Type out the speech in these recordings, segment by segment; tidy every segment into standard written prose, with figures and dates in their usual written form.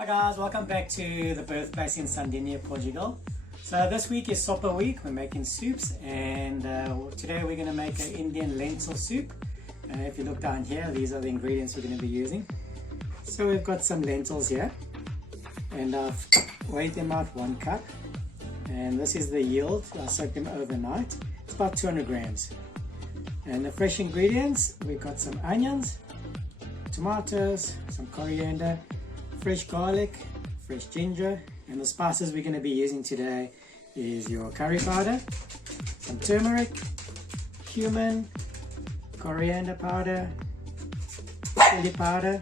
Hi guys, welcome back to the birthplace in Sardinia, Portugal. So this week is supper week. We're making soups, and today we're going to make an Indian lentil soup. If you look down here, these are the ingredients we're going to be using. So we've got some lentils here, and I've weighed them out 1 cup, and this is the yield. I soaked them overnight. It's about 200 grams. And the fresh ingredients, we've got some onions, tomatoes, some coriander, fresh garlic, fresh ginger, and the spices we're going to be using today is your curry powder, some turmeric, cumin, coriander powder, chili powder,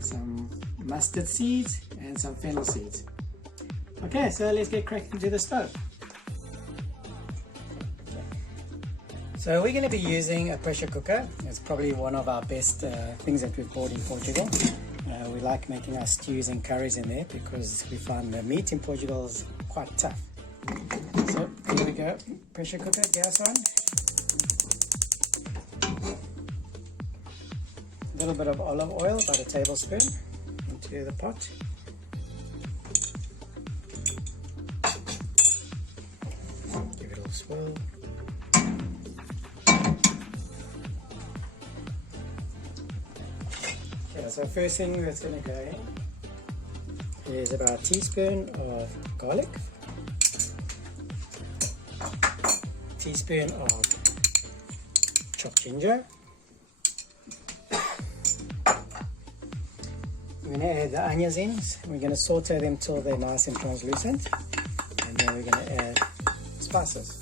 some mustard seeds, and some fennel seeds. Okay, so let's get cracking to the stove. So we're going to be using a pressure cooker. It's probably one of our best things that we've bought in Portugal. We like making our stews and curries in there because we find the meat in Portugal is quite tough. So here we go, pressure cooker, gas on. A little bit of olive oil, about a tablespoon, into the pot. Give it a swirl. So first thing that's going to go in is about a teaspoon of garlic, teaspoon of chopped ginger. We're going to add the onions in. We're going to saute them till they're nice and translucent, and then we're going to add spices.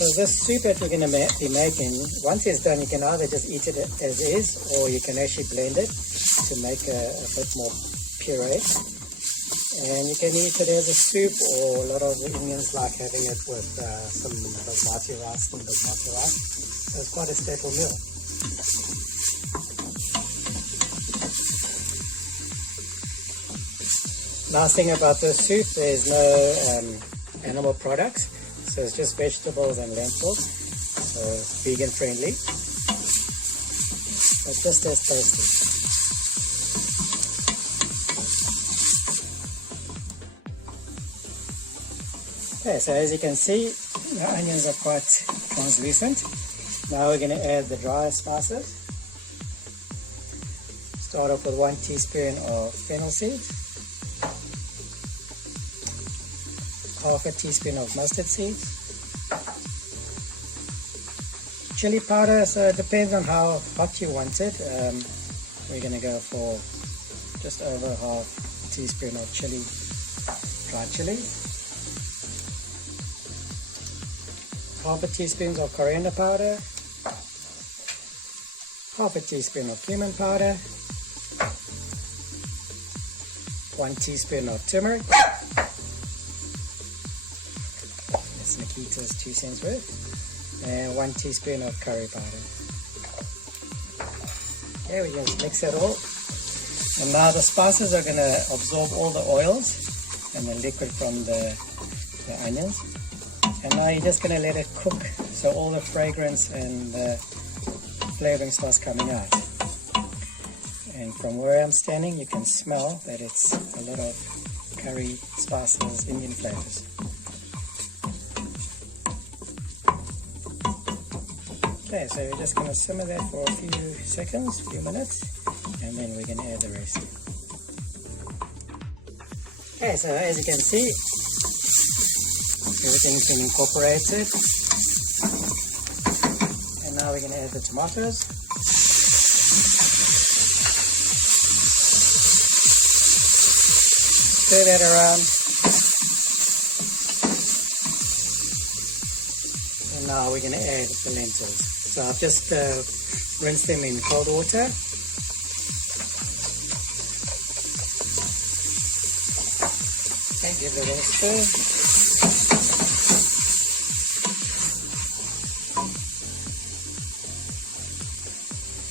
So this soup that we're going to be making, once it's done, you can either just eat it as is, or you can actually blend it to make a bit more puree. And you can eat it as a soup, or a lot of Indians like having it with some basmati rice, So it's quite a staple meal. Nice thing about this soup, there's no animal products. So it's just vegetables and lentils, so it's vegan friendly, but just as tasty. Okay, so as you can see, the onions are quite translucent. Now we're going to add the dry spices. Start off with 1 teaspoon of fennel seeds, half a teaspoon of mustard seeds, chili powder, so it depends on how hot you want it. We're going to go for just over half a teaspoon of dried chili, half a teaspoon of coriander powder, half a teaspoon of cumin powder, 1 teaspoon of turmeric. Nikita's 2 cents worth, and 1 teaspoon of curry powder. Okay, we just mix it all, and now the spices are going to absorb all the oils and the liquid from the onions, and now you're just going to let it cook so all the fragrance and the flavoring starts coming out. And from where I'm standing, you can smell that it's a lot of curry, spices, Indian flavors. Okay, so we're just going to simmer that for a few seconds, few minutes, and then we're going to add the rest. Okay, so as you can see, everything's been incorporated. And now we're going to add the tomatoes. Stir that around. And now we're going to add the lentils. So I've just rinsed them in cold water. Okay, give it a little stir.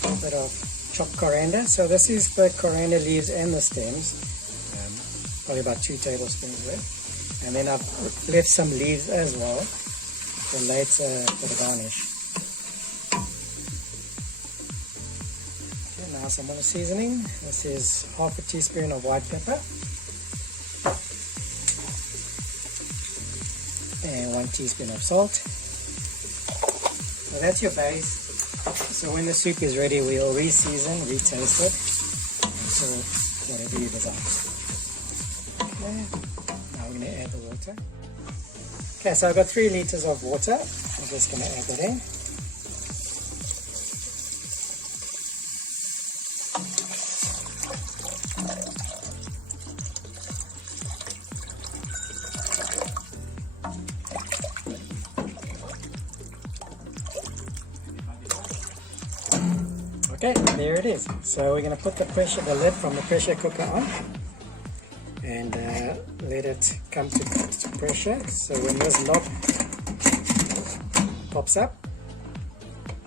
A little bit of chopped coriander. So this is the coriander leaves and the stems. probably about 2 tablespoons worth. And then I've left some leaves as well for later for the garnish. Okay, now some more seasoning. This is half a teaspoon of white pepper and 1 teaspoon of salt. So that's your base. So when the soup is ready, we'll re-season, re-taste it until whatever you desire. Okay, now we're going to add the water. Okay, so I've got 3 liters of water. I'm just going to add that in. Okay, there it is. So we're going to put the lid from the pressure cooker on and let it come to pressure. So when this knob pops up,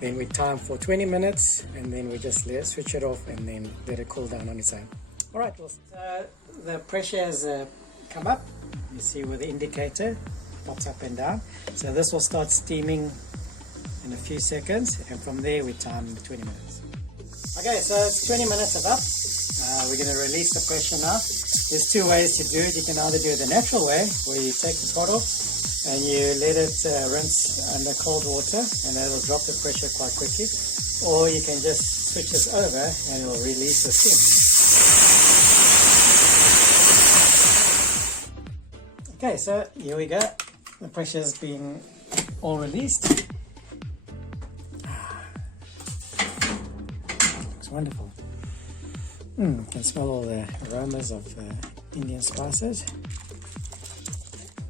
then we time for 20 minutes and then we just switch it off and then let it cool down on its own. Alright, well, the pressure has come up. You see where the indicator pops up and down. So this will start steaming in a few seconds, and from there we time 20 minutes. Okay, so it's 20 minutes is up. We're going to release the pressure now. There's 2 ways to do it. You can either do it the natural way, where you take the pot off and you let it rinse under cold water, and that'll drop the pressure quite quickly. Or you can just switch this over and it'll release the steam. Okay, so here we go. The pressure's been all released. Wonderful. You can smell all the aromas of Indian spices.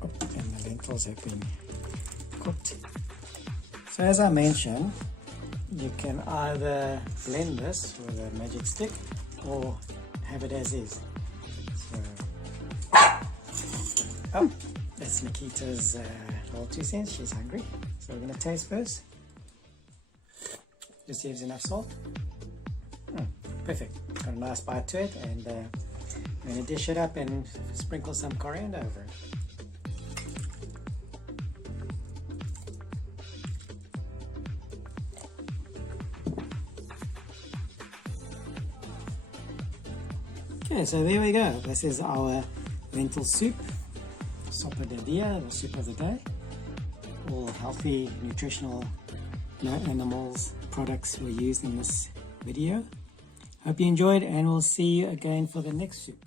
Oh, and the lentils have been cooked. So as I mentioned, you can either blend this with a magic stick or have it as is. So, oh, that's Nikita's little 2 cents. She's hungry. So we're going to taste first. Just see if there's enough salt. Perfect. Got a nice bite to it, and I'm going to dish it up and sprinkle some coriander over it. Okay, so there we go. This is our lentil soup, sopa de dia, the soup of the day. All healthy, nutritional, no animals products were used in this video. Hope you enjoyed, and we'll see you again for the next soup.